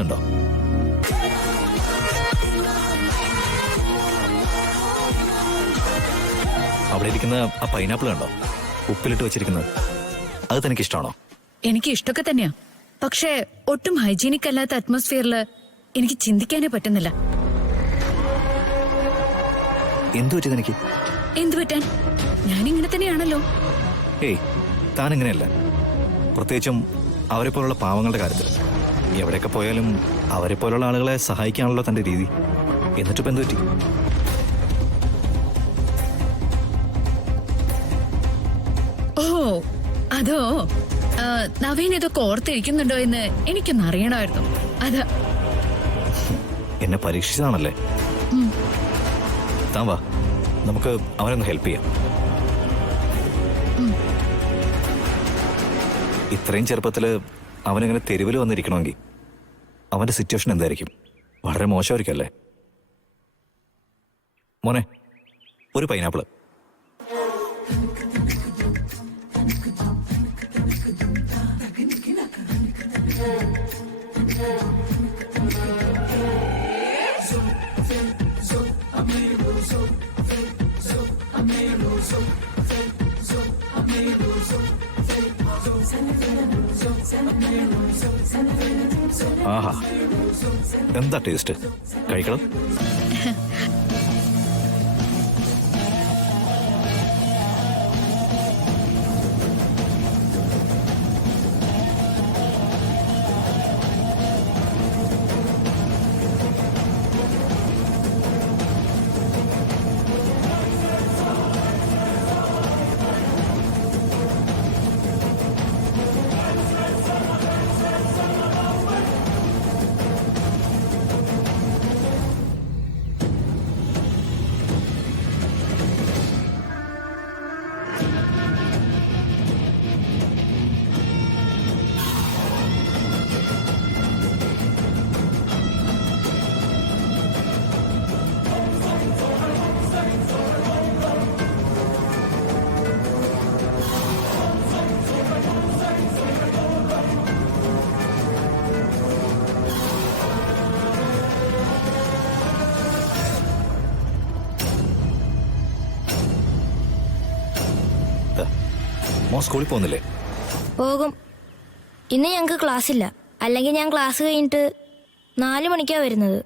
കണ്ടോ? അവിടെ ഇരിക്കുന്ന ആ പൈനാപ്പിൾ കണ്ടോ? ഉപ്പിലിട്ട് വെച്ചിരിക്കുന്നത്. അത് തനിക്ക് ഇഷ്ടമാണോ? എനിക്ക് ഇഷ്ടമൊക്കെ തന്നെയാ. പക്ഷേ ഒട്ടും ഹൈജീനിക് അല്ലാത്ത അറ്റ്മോസ്ഫിയറില് എനിക്ക് ചിന്തിക്കാനേ പറ്റുന്നില്ല. എന്തു പറ്റി തനിക്ക്? എന്തു പറ്റാൻ? ഞാനിങ്ങനെ തന്നെയാണല്ലോ. ഏയ്, താൻ ഇങ്ങനെയല്ല. പ്രത്യേകിച്ചും അവരെ പോലുള്ള പാവങ്ങളുടെ കാര്യത്തിൽ. എവിടെയൊക്കെ പോയാലും അവരെ പോലുള്ള ആളുകളെ സഹായിക്കാണല്ലോ തന്റെ രീതി. എന്നിട്ടിപ്പോ എന്തു പറ്റി? ഓ അതോ, നവീൻ ഇതൊക്കെ ഓർത്തിരിക്കുന്നുണ്ടോ എന്ന് എനിക്കൊന്ന് അറിയണമായിരുന്നു. അതാ. എന്നെ പരീക്ഷിച്ചതാണല്ലേ? താൻ വാ, നമുക്ക് അവനൊന്ന് ഹെൽപ്പ് ചെയ്യാം. ഇത്രയും ചെറുപ്പത്തില് അവനിങ്ങനെ തെരുവിൽ വന്നിരിക്കണമെങ്കിൽ അവന്റെ സിറ്റുവേഷൻ എന്തായിരിക്കും? വളരെ മോശമായിരിക്കും അല്ലേ? മോനെ, ഒരു പൈനാപ്പിള്. ആഹാ, എന്താ ടേസ്റ്റ്! കഴിക്കണം. മോൻ സ്കൂളിൽ പോകുന്നില്ലേ? പോകും. ഇന്ന് ഞങ്ങൾക്ക് ക്ലാസ് ഇല്ല. അല്ലെങ്കിൽ ഞാൻ ക്ലാസ് കഴിഞ്ഞിട്ട് 4 മണിക്കാണ് വരുന്നത്.